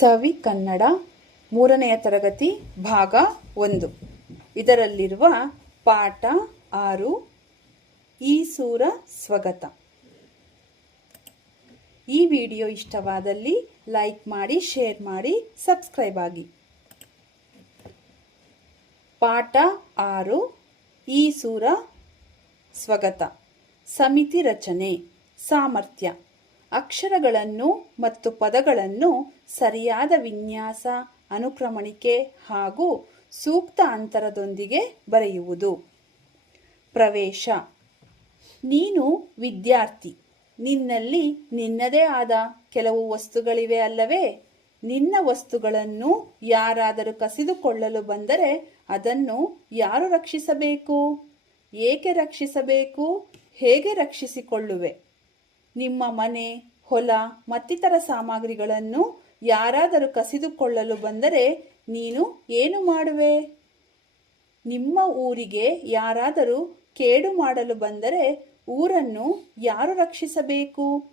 ಸವಿ ಕನ್ನಡ ಮೂರನೆಯ ತರಗತಿ ಭಾಗ ಒಂದು. ಇದರಲ್ಲಿರುವ ಪಾಠ ಆರು ಈಸೂರ ಸ್ವಗತ. ಈ ವಿಡಿಯೋ ಇಷ್ಟವಾದಲ್ಲಿ ಲೈಕ್ ಮಾಡಿ, ಶೇರ್ ಮಾಡಿ, ಸಬ್ಸ್ಕ್ರೈಬ್ ಆಗಿ. ಪಾಠ ಆರು ಈಸೂರ ಸ್ವಗತ. ಸಮಿತಿ ರಚನೆ, ಸಾಮರ್ಥ್ಯ. ಅಕ್ಷರಗಳನ್ನು ಮತ್ತು ಪದಗಳನ್ನು ಸರಿಯಾದ ವಿನ್ಯಾಸ, ಅನುಕ್ರಮಣಿಕೆ ಹಾಗೂ ಸೂಕ್ತ ಅಂತರದೊಂದಿಗೆ ಬರೆಯುವುದು. ಪ್ರವೇಶ. ನೀನು ವಿದ್ಯಾರ್ಥಿ. ನಿನ್ನಲ್ಲಿ ನಿನ್ನದೇ ಆದ ಕೆಲವು ವಸ್ತುಗಳಿವೆ ಅಲ್ಲವೇ? ನಿನ್ನ ವಸ್ತುಗಳನ್ನು ಯಾರಾದರೂ ಕಸಿದುಕೊಳ್ಳಲು ಬಂದರೆ ಅದನ್ನು ಯಾರು ರಕ್ಷಿಸಬೇಕು? ಏಕೆ ರಕ್ಷಿಸಬೇಕು? ಹೇಗೆ ರಕ್ಷಿಸಿಕೊಳ್ಳುವೆ? ನಿಮ್ಮ ಮನೆ, ಹೊಲ ಮತ್ತಿತರ ಸಾಮಗ್ರಿಗಳನ್ನು ಯಾರಾದರೂ ಕಸಿದುಕೊಳ್ಳಲು ಬಂದರೆ ನೀನು ಏನು ಮಾಡುವೆ? ನಿಮ್ಮ ಊರಿಗೆ ಯಾರಾದರೂ ಕೇಡು ಮಾಡಲು ಬಂದರೆ ಊರನ್ನು ಯಾರು ರಕ್ಷಿಸಬೇಕು?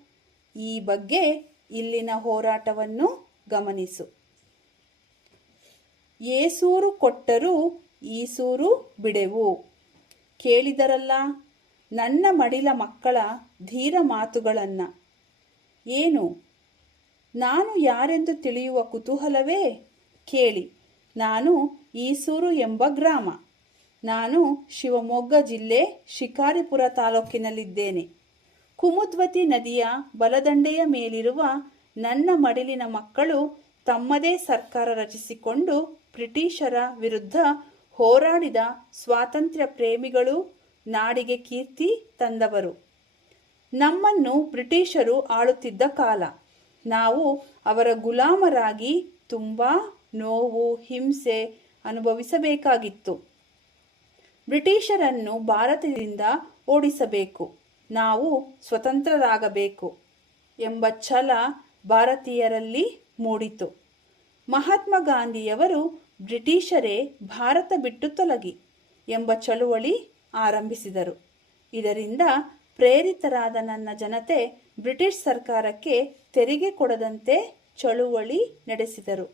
ಈ ಬಗ್ಗೆ ಇಲ್ಲಿನ ಹೋರಾಟವನ್ನು ಗಮನಿಸು. ಏಸೂರು ಕೊಟ್ಟರೂ ಈಸೂರು ಬಿಡೆವು. ಕೇಳಿದರಲ್ಲ? ನನ್ನ ಮಡಿಲ ಮಕ್ಕಳ ಧೀರ ಮಾತುಗಳನ್ನು. ಏನು? ನಾನು ಯಾರೆಂದು ತಿಳಿಯುವ ಕುತೂಹಲವೇ? ಕೇಳಿ. ನಾನು ಈಸೂರು ಎಂಬ ಗ್ರಾಮ. ನಾನು ಶಿವಮೊಗ್ಗ ಜಿಲ್ಲೆ ಶಿಕಾರಿಪುರ ತಾಲೂಕಿನಲ್ಲಿದ್ದೇನೆ. ಕುಮುದ್ವತಿ ನದಿಯ ಬಲದಂಡೆಯ ಮೇಲಿರುವ ನನ್ನ ಮಡಿಲಿನ ಮಕ್ಕಳು ತಮ್ಮದೇ ಸರ್ಕಾರ ರಚಿಸಿಕೊಂಡು ಬ್ರಿಟಿಷರ ವಿರುದ್ಧ ಹೋರಾಡಿದ ಸ್ವಾತಂತ್ರ್ಯ ಪ್ರೇಮಿಗಳು ನಾಡಿಗೆ ಕೀರ್ತಿ ತಂದವರು. ನಮ್ಮನ್ನು ಬ್ರಿಟಿಷರು ಆಳುತ್ತಿದ್ದ ಕಾಲ. ನಾವು ಅವರ ಗುಲಾಮರಾಗಿ ತುಂಬ ನೋವು, ಹಿಂಸೆ ಅನುಭವಿಸಬೇಕಾಗಿತ್ತು. ಬ್ರಿಟಿಷರನ್ನು ಭಾರತದಿಂದ ಓಡಿಸಬೇಕು. ನಾವು ಸ್ವತಂತ್ರರಾಗಬೇಕು ಎಂಬ ಛಲ ಭಾರತೀಯರಲ್ಲಿ ಮೂಡಿತು. ಮಹಾತ್ಮ ಗಾಂಧಿಯವರು ಬ್ರಿಟಿಷರೇ ಭಾರತ ಬಿಟ್ಟು ತೊಲಗಿ ಎಂಬ ಚಳುವಳಿ ಆರಂಭಿಸಿದರು. ಇದರಿಂದ ಪ್ರೇರಿತರಾದ ನನ್ನ ಜನತೆ ಬ್ರಿಟಿಷ್ ಸರ್ಕಾರಕ್ಕೆ ತೆರಿಗೆ ಕೊಡದಂತೆ ಚಳುವಳಿ ನಡೆಸಿದರು.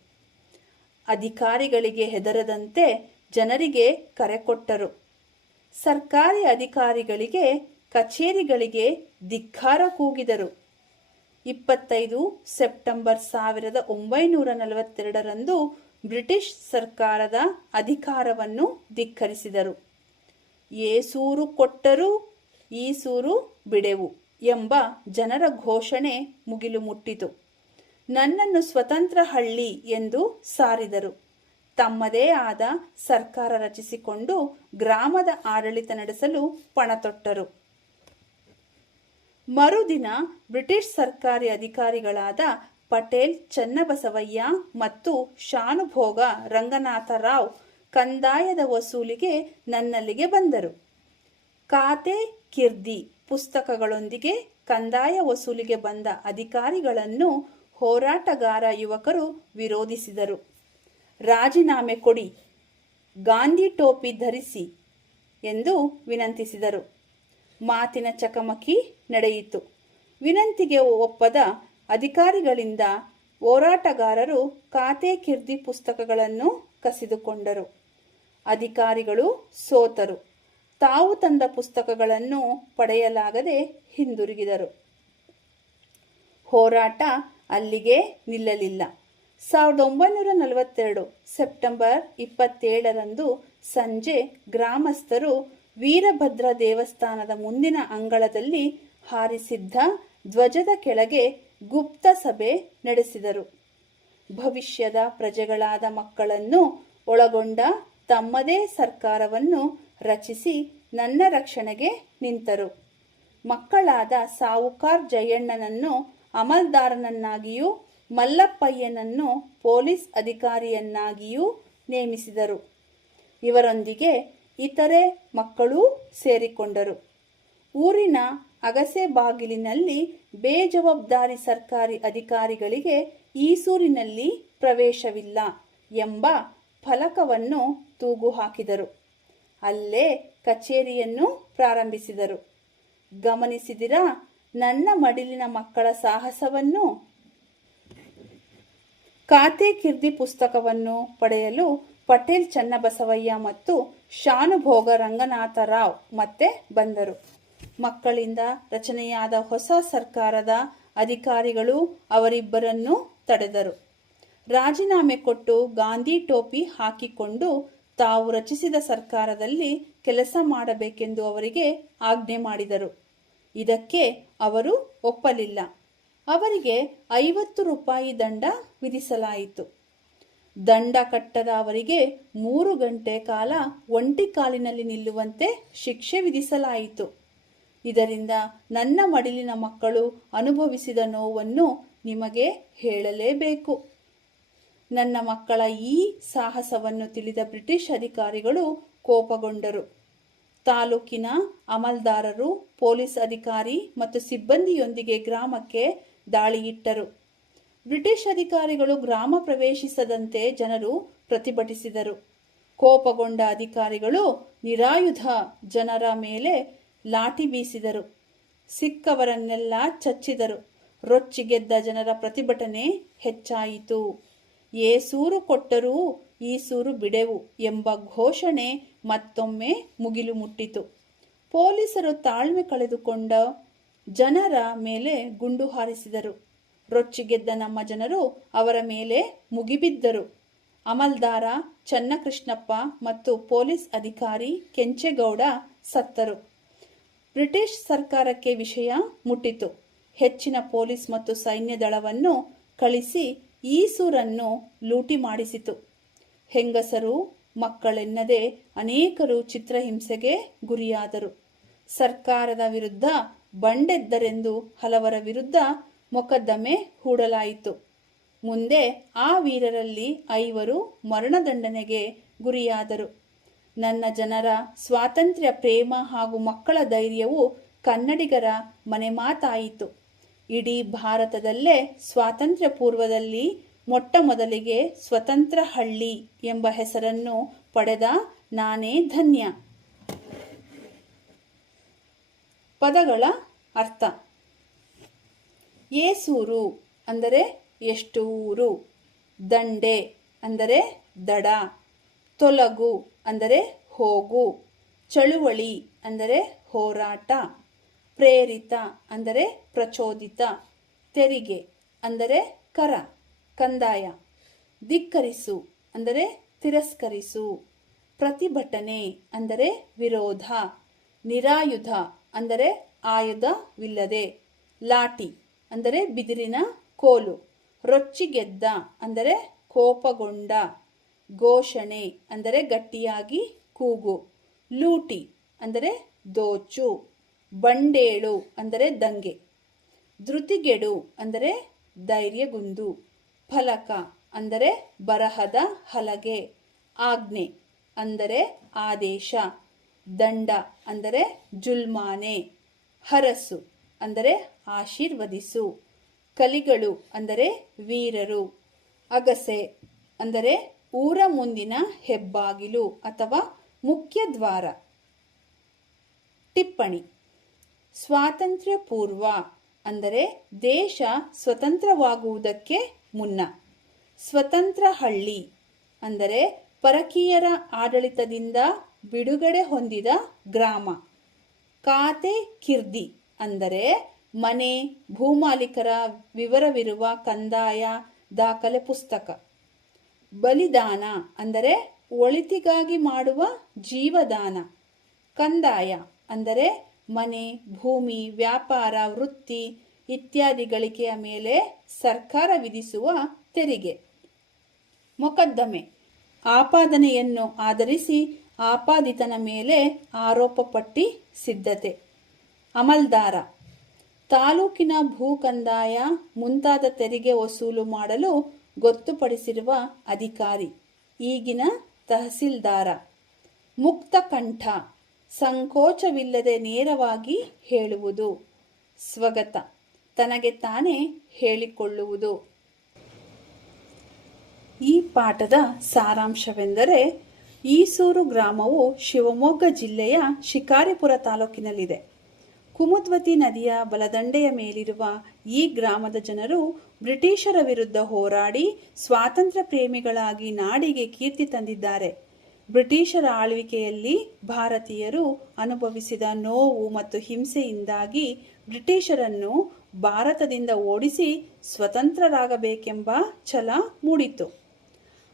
ಅಧಿಕಾರಿಗಳಿಗೆ ಹೆದರದಂತೆ ಜನರಿಗೆ ಕರೆ ಕೊಟ್ಟರು. ಸರ್ಕಾರಿ ಅಧಿಕಾರಿಗಳಿಗೆ ಕಚೇರಿಗಳಿಗೆ ಧಿಕ್ಕಾರ ಕೂಗಿದರು. ಇಪ್ಪತ್ತೈದು ಸೆಪ್ಟೆಂಬರ್ ಸಾವಿರದ ಒಂಬೈನೂರ ನಲವತ್ತೆರಡರಂದು ಬ್ರಿಟಿಷ್ ಸರ್ಕಾರದ ಅಧಿಕಾರವನ್ನು ಧಿಕ್ಕರಿಸಿದರು. ಏಸೂರು ಕೊಟ್ಟರೂ ಈಸೂರು ಬಿಡೆವು ಎಂಬ ಜನರ ಘೋಷಣೆ ಮುಗಿಲು ಮುಟ್ಟಿತು. ನನ್ನನ್ನು ಸ್ವತಂತ್ರ ಹಳ್ಳಿ ಎಂದು ಸಾರಿದರು. ತಮ್ಮದೇ ಆದ ಸರ್ಕಾರ ರಚಿಸಿಕೊಂಡು ಗ್ರಾಮದ ಆಡಳಿತ ನಡೆಸಲು ಪಣತೊಟ್ಟರು. ಮರುದಿನ ಬ್ರಿಟಿಷ್ ಸರ್ಕಾರಿ ಅಧಿಕಾರಿಗಳಾದ ಪಟೇಲ್, ಚನ್ನಬಸವಯ್ಯ ಮತ್ತು ಶಾನುಭೋಗ ರಂಗನಾಥರಾವ್ ಕಂದಾಯದ ವಸೂಲಿಗೆ ನನ್ನಲ್ಲಿಗೆ ಬಂದರು. ಖಾತೆ, ಕಿರ್ದಿ ಪುಸ್ತಕಗಳೊಂದಿಗೆ ಕಂದಾಯ ವಸೂಲಿಗೆ ಬಂದ ಅಧಿಕಾರಿಗಳನ್ನು ಹೋರಾಟಗಾರ ಯುವಕರು ವಿರೋಧಿಸಿದರು. ರಾಜೀನಾಮೆ ಕೊಡಿ, ಗಾಂಧಿ ಟೋಪಿ ಧರಿಸಿ ಎಂದು ವಿನಂತಿಸಿದರು. ಮಾತಿನ ಚಕಮಕಿ ನಡೆಯಿತು. ವಿನಂತಿಗೆ ಒಪ್ಪದ ಅಧಿಕಾರಿಗಳಿಂದ ಹೋರಾಟಗಾರರು ಖಾತೆ, ಕಿರ್ದಿ ಪುಸ್ತಕಗಳನ್ನು ಕಸಿದುಕೊಂಡರು. ಅಧಿಕಾರಿಗಳು ಸೋತರು. ತಾವು ತಂದ ಪುಸ್ತಕಗಳನ್ನು ಪಡೆಯಲಾಗದೆ ಹಿಂದಿರುಗಿದರು. ಹೋರಾಟ ಅಲ್ಲಿಗೆ ನಿಲ್ಲಲಿಲ್ಲ. ಸಾವಿರದ ಒಂಬೈನೂರ ನಲವತ್ತೆರಡು ಸೆಪ್ಟೆಂಬರ್ ಇಪ್ಪತ್ತೇಳರಂದು ಸಂಜೆ ಗ್ರಾಮಸ್ಥರು ವೀರಭದ್ರ ದೇವಸ್ಥಾನದ ಮುಂದಿನ ಅಂಗಳದಲ್ಲಿ ಹಾರಿಸಿದ್ದ ಧ್ವಜದ ಕೆಳಗೆ ಗುಪ್ತ ಸಭೆ ನಡೆಸಿದರು. ಭವಿಷ್ಯದ ಪ್ರಜೆಗಳಾದ ಮಕ್ಕಳನ್ನು ಒಳಗೊಂಡ ತಮ್ಮದೇ ಸರ್ಕಾರವನ್ನು ರಚಿಸಿ ನನ್ನ ರಕ್ಷಣೆಗೆ ನಿಂತರು. ಮಕ್ಕಳಾದ ಸಾವುಕಾರ್ ಜಯಣ್ಣನನ್ನು ಅಮಲ್ದಾರನನ್ನಾಗಿಯೂ, ಮಲ್ಲಪ್ಪಯ್ಯನನ್ನು ಪೊಲೀಸ್ ಅಧಿಕಾರಿಯನ್ನಾಗಿಯೂ ನೇಮಿಸಿದರು. ಇವರೊಂದಿಗೆ ಇತರೆ ಮಕ್ಕಳೂ ಸೇರಿಕೊಂಡರು. ಊರಿನ ಅಗಸೆ ಬಾಗಿಲಿನಲ್ಲಿ ಬೇಜವಾಬ್ದಾರಿ ಸರ್ಕಾರಿ ಅಧಿಕಾರಿಗಳಿಗೆ ಈಸೂರಿನಲ್ಲಿ ಪ್ರವೇಶವಿಲ್ಲ ಎಂಬ ಫಲಕವನ್ನು ತೂಗು ಹಾಕಿದರು ಅಲ್ಲೇ ಕಚೇರಿಯನ್ನು ಪ್ರಾರಂಭಿಸಿದರು. ಗಮನಿಸಿದಿರಾ, ನನ್ನ ಮಡಿಲಿನ ಮಕ್ಕಳ ಸಾಹಸವನ್ನು? ಖಾತೆ ಕಿರ್ದಿ ಪುಸ್ತಕವನ್ನು ಪಡೆಯಲು ಪಟೇಲ್ ಚನ್ನಬಸವಯ್ಯ ಮತ್ತು ಶಾನುಭೋಗ ರಂಗನಾಥರಾವ್ ಮತ್ತೆ ಬಂದರು. ಮಕ್ಕಳಿಂದ ರಚನೆಯಾದ ಹೊಸ ಸರ್ಕಾರದ ಅಧಿಕಾರಿಗಳು ಅವರಿಬ್ಬರನ್ನು ತಡೆದರು. ರಾಜೀನಾಮೆ ಕೊಟ್ಟು ಗಾಂಧಿ ಟೋಪಿ ಹಾಕಿಕೊಂಡು ತಾವು ರಚಿಸಿದ ಸರ್ಕಾರದಲ್ಲಿ ಕೆಲಸ ಮಾಡಬೇಕೆಂದು ಅವರಿಗೆ ಆಜ್ಞೆ ಮಾಡಿದರು. ಇದಕ್ಕೆ ಅವರು ಒಪ್ಪಲಿಲ್ಲ. ಅವರಿಗೆ ಐವತ್ತು ರೂಪಾಯಿ ದಂಡ ವಿಧಿಸಲಾಯಿತು. ದಂಡ ಕಟ್ಟದ ಅವರಿಗೆ ಮೂರು ಗಂಟೆ ಕಾಲ ಒಂಟಿ ಕಾಲಿನಲ್ಲಿ ನಿಲ್ಲುವಂತೆ ಶಿಕ್ಷೆ ವಿಧಿಸಲಾಯಿತು. ಇದರಿಂದ ನನ್ನ ಮಡಿಲಿನ ಮಕ್ಕಳು ಅನುಭವಿಸಿದ ನೋವನ್ನು ನಿಮಗೆ ಹೇಳಲೇಬೇಕು. ನನ್ನ ಮಕ್ಕಳ ಈ ಸಾಹಸವನ್ನು ತಿಳಿದ ಬ್ರಿಟಿಷ್ ಅಧಿಕಾರಿಗಳು ಕೋಪಗೊಂಡರು. ತಾಲೂಕಿನ ಅಮಲ್ದಾರರು, ಪೊಲೀಸ್ ಅಧಿಕಾರಿ ಮತ್ತು ಸಿಬ್ಬಂದಿಯೊಂದಿಗೆ ಗ್ರಾಮಕ್ಕೆ ದಾಳಿಯಿಟ್ಟರು. ಬ್ರಿಟಿಷ್ ಅಧಿಕಾರಿಗಳು ಗ್ರಾಮ ಪ್ರವೇಶಿಸದಂತೆ ಜನರು ಪ್ರತಿಭಟಿಸಿದರು. ಕೋಪಗೊಂಡ ಅಧಿಕಾರಿಗಳು ನಿರಾಯುಧ ಜನರ ಮೇಲೆ ಲಾಠಿ ಬೀಸಿದರು. ಸಿಕ್ಕವರನ್ನೆಲ್ಲ ಚಚ್ಚಿದರು. ರೊಚ್ಚಿಗೆದ್ದ ಜನರ ಪ್ರತಿಭಟನೆ ಹೆಚ್ಚಾಯಿತು. ಏಸೂರು ಕೊಟ್ಟರೂ ಈ ಸೂರು ಬಿಡೆವು ಎಂಬ ಘೋಷಣೆ ಮತ್ತೊಮ್ಮೆ ಮುಗಿಲು ಮುಟ್ಟಿತು. ಪೊಲೀಸರು ತಾಳ್ಮೆ ಕಳೆದುಕೊಂಡ ಜನರ ಮೇಲೆ ಗುಂಡು ಹಾರಿಸಿದರು. ರೊಚ್ಚಿಗೆದ್ದ ನಮ್ಮ ಜನರು ಅವರ ಮೇಲೆ ಮುಗಿಬಿದ್ದರು. ಅಮಲ್ದಾರ, ಚನ್ನಕೃಷ್ಣಪ್ಪ ಮತ್ತು ಪೊಲೀಸ್ ಅಧಿಕಾರಿ ಕೆಂಚೇಗೌಡ ಸತ್ತರು. ಬ್ರಿಟಿಷ್ ಸರ್ಕಾರಕ್ಕೆ ವಿಷಯ ಮುಟ್ಟಿತು. ಹೆಚ್ಚಿನ ಪೊಲೀಸ್ ಮತ್ತು ಸೈನ್ಯ ದಳವನ್ನು ಕಳಿಸಿ ಈಸೂರನ್ನು ಲೂಟಿ ಮಾಡಿಸಿತು. ಹೆಂಗಸರು ಮಕ್ಕಳೆನ್ನದೆ ಅನೇಕರು ಚಿತ್ರಹಿಂಸೆಗೆ ಗುರಿಯಾದರು. ಸರ್ಕಾರದ ವಿರುದ್ಧ ಬಂಡೆದ್ದರೆಂದು ಹಲವರ ವಿರುದ್ಧ ಮೊಕದ್ದಮೆ ಹೂಡಲಾಯಿತು. ಮುಂದೆ ಆ ವೀರರಲ್ಲಿ ಐವರು ಮರಣದಂಡನೆಗೆ ಗುರಿಯಾದರು. ನನ್ನ ಜನರ ಸ್ವಾತಂತ್ರ್ಯ, ಪ್ರೇಮ ಹಾಗೂ ಮಕ್ಕಳ ಧೈರ್ಯವು ಕನ್ನಡಿಗರ ಮನೆಮಾತಾಯಿತು. ಇಡೀ ಭಾರತದಲ್ಲೇ ಸ್ವಾತಂತ್ರ್ಯ ಪೂರ್ವದಲ್ಲಿ ಮೊಟ್ಟ ಮೊದಲಿಗೆ ಸ್ವತಂತ್ರ ಹಳ್ಳಿ ಎಂಬ ಹೆಸರನ್ನು ಪಡೆದ ನಾನೇ ಧನ್ಯ. ಪದಗಳ ಅರ್ಥ. ಏಸೂರು ಅಂದರೆ ಎಷ್ಟು ಊರು? ದಂಡೆ ಅಂದರೆ ದಡ. ತೊಲಗು ಅಂದರೆ ಹೋಗು. ಚಳುವಳಿ ಅಂದರೆ ಹೋರಾಟ. ಪ್ರೇರಿತ ಅಂದರೆ ಪ್ರಚೋದಿತ, ತೆರಿಗೆ ಅಂದರೆ ಕರ, ಕಂದಾಯ, ಧಿಕ್ಕರಿಸು ಅಂದರೆ ತಿರಸ್ಕರಿಸು, ಪ್ರತಿಭಟನೆ ಅಂದರೆ ವಿರೋಧ, ನಿರಾಯುಧ ಅಂದರೆ ಆಯುಧವಿಲ್ಲದೆ ಲಾಟಿ ಅಂದರೆ ಬಿದಿರಿನ ಕೋಲು, ರೊಚ್ಚಿಗೆದ್ದ ಅಂದರೆ ಕೋಪಗೊಂಡ, ಘೋಷಣೆ ಅಂದರೆ ಗಟ್ಟಿಯಾಗಿ ಕೂಗು, ಲೂಟಿ ಅಂದರೆ ದೋಚು. ಬಂಡೇಳು ಅಂದರೆ ದಂಗೆ, ಧೃತಿಗೆಡು ಅಂದರೆ ಧೈರ್ಯಗುಂದು, ಫಲಕ ಅಂದರೆ ಬರಹದ ಹಲಗೆ, ಆಜ್ಞೆ ಅಂದರೆ ಆದೇಶ, ದಂಡ ಅಂದರೆ ಜುಲ್ಮಾನೆ, ಹರಸು ಅಂದರೆ ಆಶೀರ್ವದಿಸು, ಕಲಿಗಳು ಅಂದರೆ ವೀರರು, ಅಗಸೆ ಅಂದರೆ ಊರ ಮುಂದಿನ ಹೆಬ್ಬಾಗಿಲು ಅಥವಾ ಮುಖ್ಯ ದ್ವಾರ. ಟಿಪ್ಪಣಿ. ಸ್ವಾತಂತ್ರ್ಯ ಪೂರ್ವ ಅಂದರೆ ದೇಶ ಸ್ವತಂತ್ರವಾಗುವುದಕ್ಕೆ ಮುನ್ನ. ಸ್ವತಂತ್ರ ಹಳ್ಳಿ ಅಂದರೆ ಪರಕೀಯರ ಆಡಳಿತದಿಂದ ಬಿಡುಗಡೆ ಹೊಂದಿದ ಗ್ರಾಮ. ಖಾತೆ ಕಿರ್ದಿ ಅಂದರೆ ಮನೆ, ಭೂಮಾಲೀಕರ ವಿವರವಿರುವ ಕಂದಾಯ, ದಾಖಲೆ ಪುಸ್ತಕ. ಬಲಿದಾನ ಅಂದರೆ ಒಳಿತಿಗಾಗಿ ಮಾಡುವ ಜೀವದಾನ. ಕಂದಾಯ ಅಂದರೆ ಮನೆ, ಭೂಮಿ, ವ್ಯಾಪಾರ, ವೃತ್ತಿ ಇತ್ಯಾದಿ ಗಳಿಕೆಯ ಮೇಲೆ ಸರ್ಕಾರ ವಿಧಿಸುವ ತೆರಿಗೆ. ಮೊಕದ್ದಮೆ. ಆಪಾದನೆಯನ್ನು ಆಧರಿಸಿ ಆಪಾದಿತನ ಮೇಲೆ ಆರೋಪ ಪಟ್ಟಿ ಸಿದ್ಧತೆ. ಅಮಲ್ದಾರ. ತಾಲೂಕಿನ ಭೂ ಕಂದಾಯ ಮುಂತಾದ ತೆರಿಗೆ ವಸೂಲು ಮಾಡಲು ಗೊತ್ತುಪಡಿಸಿರುವ ಅಧಿಕಾರಿ. ಈಗಿನ ತಹಸೀಲ್ದಾರ. ಮುಕ್ತ ಕಂಠ. ಸಂಕೋಚವಿಲ್ಲದೆ ನೇರವಾಗಿ ಹೇಳುವುದು. ಸ್ವಗತ. ತನಗೆ ತಾನೇ ಹೇಳಿಕೊಳ್ಳುವುದು. ಈ ಪಾಠದ ಸಾರಾಂಶವೆಂದರೆ ಈಸೂರು ಗ್ರಾಮವು ಶಿವಮೊಗ್ಗ ಜಿಲ್ಲೆಯ ಶಿಕಾರಿಪುರ ತಾಲೂಕಿನಲ್ಲಿದೆ. ಕುಮುದ್ವತಿ ನದಿಯ ಬಲದಂಡೆಯ ಮೇಲಿರುವ ಈ ಗ್ರಾಮದ ಜನರು ಬ್ರಿಟಿಷರ ವಿರುದ್ಧ ಹೋರಾಡಿ ಸ್ವಾತಂತ್ರ್ಯ ಪ್ರೇಮಿಗಳಾಗಿ ನಾಡಿಗೆ ಕೀರ್ತಿ ತಂದಿದ್ದಾರೆ. ಬ್ರಿಟಿಷರ ಆಳ್ವಿಕೆಯಲ್ಲಿ ಭಾರತೀಯರು ಅನುಭವಿಸಿದ ನೋವು ಮತ್ತು ಹಿಂಸೆಯಿಂದಾಗಿ ಬ್ರಿಟಿಷರನ್ನು ಭಾರತದಿಂದ ಓಡಿಸಿ ಸ್ವತಂತ್ರರಾಗಬೇಕೆಂಬ ಛಲ ಮೂಡಿತು.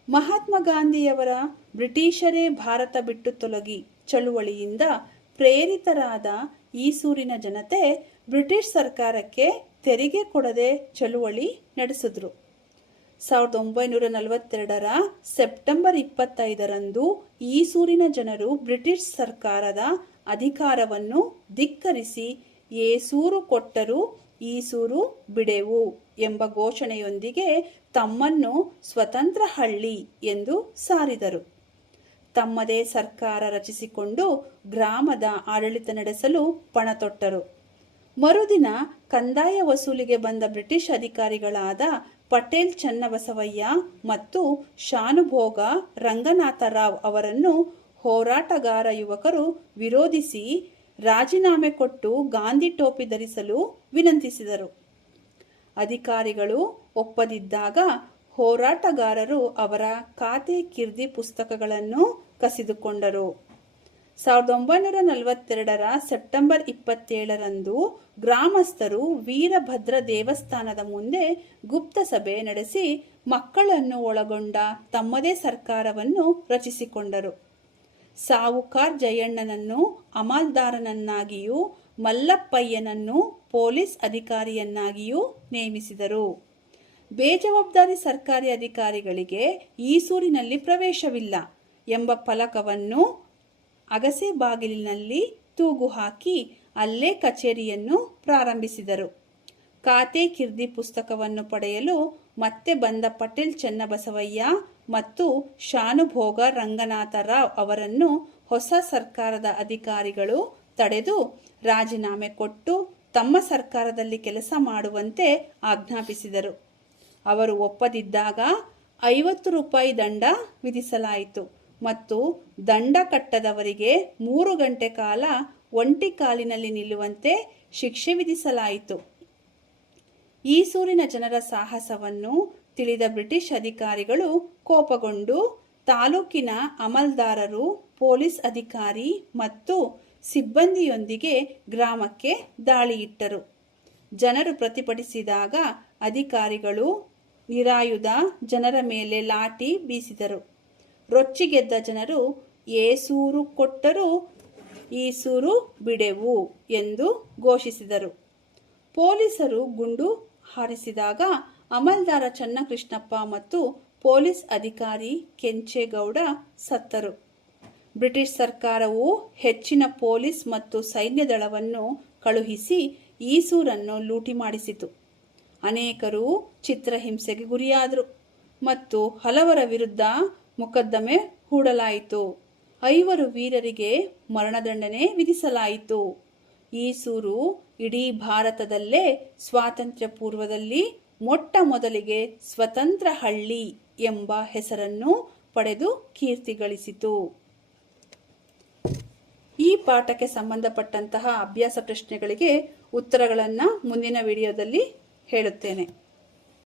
ಮಹಾತ್ಮ ಗಾಂಧಿಯವರ ಬ್ರಿಟಿಷರೇ ಭಾರತ ಬಿಟ್ಟು ತೊಲಗಿ ಚಳುವಳಿಯಿಂದ ಪ್ರೇರಿತರಾದ ಈಸೂರಿನ ಜನತೆ ಬ್ರಿಟಿಷ್ ಸರ್ಕಾರಕ್ಕೆ ತೆರಿಗೆ ಕೊಡದೆ ಚಳುವಳಿ ನಡೆಸಿದ್ರು. ಸಾವಿರದ ಒಂಬೈನೂರ ನಲವತ್ತೆರಡರ ಸೆಪ್ಟೆಂಬರ್ ಇಪ್ಪತ್ತೈದರಂದು ಈಸೂರಿನ ಜನರು ಬ್ರಿಟಿಷ್ ಸರ್ಕಾರದ ಅಧಿಕಾರವನ್ನು ಧಿಕ್ಕರಿಸಿ ಏಸೂರು ಕೊಟ್ಟರು, ಈಸೂರು ಬಿಡೆವು ಎಂಬ ಘೋಷಣೆಯೊಂದಿಗೆ ತಮ್ಮನ್ನು ಸ್ವತಂತ್ರ ಹಳ್ಳಿ ಎಂದು ಸಾರಿದರು. ತಮ್ಮದೇ ಸರ್ಕಾರ ರಚಿಸಿಕೊಂಡು ಗ್ರಾಮದ ಆಡಳಿತ ನಡೆಸಲು ಪಣತೊಟ್ಟರು. ಮರುದಿನ ಕಂದಾಯ ವಸೂಲಿಗೆ ಬಂದ ಬ್ರಿಟಿಷ್ ಅಧಿಕಾರಿಗಳಾದ ಪಟೇಲ್ ಚನ್ನಬಸವಯ್ಯ ಮತ್ತು ಶಾನುಭೋಗ ರಂಗನಾಥರಾವ್ ಅವರನ್ನು ಹೋರಾಟಗಾರ ಯುವಕರು ವಿರೋಧಿಸಿ ರಾಜೀನಾಮೆ ಕೊಟ್ಟು ಗಾಂಧಿ ಟೋಪಿ ಧರಿಸಲು ವಿನಂತಿಸಿದರು. ಅಧಿಕಾರಿಗಳು ಒಪ್ಪದಿದ್ದಾಗ ಹೋರಾಟಗಾರರು ಅವರ ಖಾತೆ ಕಿರ್ದಿ ಪುಸ್ತಕಗಳನ್ನು ಕಸಿದುಕೊಂಡರು. ಸಾವಿರದ ಒಂಬೈನೂರ ನಲವತ್ತೆರಡರ ಸೆಪ್ಟೆಂಬರ್ ಇಪ್ಪತ್ತೇಳರಂದು ಗ್ರಾಮಸ್ಥರು ವೀರಭದ್ರ ದೇವಸ್ಥಾನದ ಮುಂದೆ ಗುಪ್ತ ಸಭೆ ನಡೆಸಿ ಮಕ್ಕಳನ್ನು ಒಳಗೊಂಡ ತಮ್ಮದೇ ಸರ್ಕಾರವನ್ನು ರಚಿಸಿಕೊಂಡರು. ಸಾವುಕಾರ್ ಜಯಣ್ಣನನ್ನು ಅಮಲ್ದಾರನನ್ನಾಗಿಯೂ ಮಲ್ಲಪ್ಪಯ್ಯನನ್ನು ಪೊಲೀಸ್ ಅಧಿಕಾರಿಯನ್ನಾಗಿಯೂ ನೇಮಿಸಿದರು. ಬೇಜವಾಬ್ದಾರಿ ಸರ್ಕಾರಿ ಅಧಿಕಾರಿಗಳಿಗೆ ಈಸೂರಿನಲ್ಲಿ ಪ್ರವೇಶವಿಲ್ಲ ಎಂಬ ಫಲಕವನ್ನು ಅಗಸೆ ಬಾಗಿಲಿನಲ್ಲಿ ತೂಗು ಹಾಕಿ ಅಲ್ಲೇ ಕಚೇರಿಯನ್ನು ಪ್ರಾರಂಭಿಸಿದರು. ಖಾತೆ ಕಿರ್ದಿ ಪುಸ್ತಕವನ್ನು ಪಡೆಯಲು ಮತ್ತೆ ಬಂದ ಪಟೇಲ್ ಚನ್ನಬಸವಯ್ಯ ಮತ್ತು ಶಾನುಭೋಗ ರಂಗನಾಥರಾವ್ ಅವರನ್ನು ಹೊಸ ಸರ್ಕಾರದ ಅಧಿಕಾರಿಗಳು ತಡೆದು ರಾಜೀನಾಮೆ ಕೊಟ್ಟು ತಮ್ಮ ಸರ್ಕಾರದಲ್ಲಿ ಕೆಲಸ ಮಾಡುವಂತೆ ಆಜ್ಞಾಪಿಸಿದರು. ಅವರು ಒಪ್ಪದಿದ್ದಾಗ ಐವತ್ತು ರೂಪಾಯಿ ದಂಡ ವಿಧಿಸಲಾಯಿತು. ಮತ್ತು ದಂಡ ಕಟ್ಟದವರಿಗೆ ಮೂರು ಗಂಟೆ ಕಾಲ ಒಂಟಿ ಕಾಲಿನಲ್ಲಿ ನಿಲ್ಲುವಂತೆ ಶಿಕ್ಷೆ ವಿಧಿಸಲಾಯಿತು. ಈಸೂರಿನ ಜನರ ಸಾಹಸವನ್ನು ತಿಳಿದ ಬ್ರಿಟಿಷ್ ಅಧಿಕಾರಿಗಳು ಕೋಪಗೊಂಡು ತಾಲೂಕಿನ ಅಮಲ್ದಾರರು, ಪೊಲೀಸ್ ಅಧಿಕಾರಿ ಮತ್ತು ಸಿಬ್ಬಂದಿಯೊಂದಿಗೆ ಗ್ರಾಮಕ್ಕೆ ದಾಳಿಯಿಟ್ಟರು. ಜನರು ಪ್ರತಿಭಟಿಸಿದಾಗ ಅಧಿಕಾರಿಗಳು ನಿರಾಯುಧ, ಜನರ ಮೇಲೆ ಲಾಠಿ ಬೀಸಿದರು. ರೊಚ್ಚಿಗೆದ್ದ ಜನರು ಏಸೂರು ಕೊಟ್ಟರು ಈಸೂರು ಬಿಡೆವು ಎಂದು ಘೋಷಿಸಿದರು. ಪೊಲೀಸರು ಗುಂಡು ಹಾರಿಸಿದಾಗ ಅಮಲ್ದಾರ ಚನ್ನಕೃಷ್ಣಪ್ಪ ಮತ್ತು ಪೊಲೀಸ್ ಅಧಿಕಾರಿ ಕೆಂಚೇಗೌಡ ಸತ್ತರು. ಬ್ರಿಟಿಷ್ ಸರ್ಕಾರವು ಹೆಚ್ಚಿನ ಪೊಲೀಸ್ ಮತ್ತು ಸೈನ್ಯ ದಳವನ್ನು ಕಳುಹಿಸಿ ಈಸೂರನ್ನು ಲೂಟಿ ಮಾಡಿಸಿತು. ಅನೇಕರು ಚಿತ್ರಹಿಂಸೆಗೆ ಗುರಿಯಾದರು ಮತ್ತು ಹಲವರ ವಿರುದ್ಧ ಮೊಕದ್ದಮೆ ಹೂಡಲಾಯಿತು. ಐವರು ವೀರರಿಗೆ ಮರಣದಂಡನೆ ವಿಧಿಸಲಾಯಿತು. ಈಸೂರು ಇಡೀ ಭಾರತದಲ್ಲೇ ಸ್ವಾತಂತ್ರ್ಯ ಪೂರ್ವದಲ್ಲಿ ಮೊಟ್ಟ ಮೊದಲಿಗೆ ಸ್ವತಂತ್ರ ಹಳ್ಳಿ ಎಂಬ ಹೆಸರನ್ನು ಪಡೆದು ಕೀರ್ತಿ ಗಳಿಸಿತು ಈ ಪಾಠಕ್ಕೆ ಸಂಬಂಧಪಟ್ಟಂತಹ ಅಭ್ಯಾಸ ಪ್ರಶ್ನೆಗಳಿಗೆ ಉತ್ತರಗಳನ್ನು ಮುಂದಿನ ವಿಡಿಯೋದಲ್ಲಿ ಹೇಳುತ್ತೇನೆ.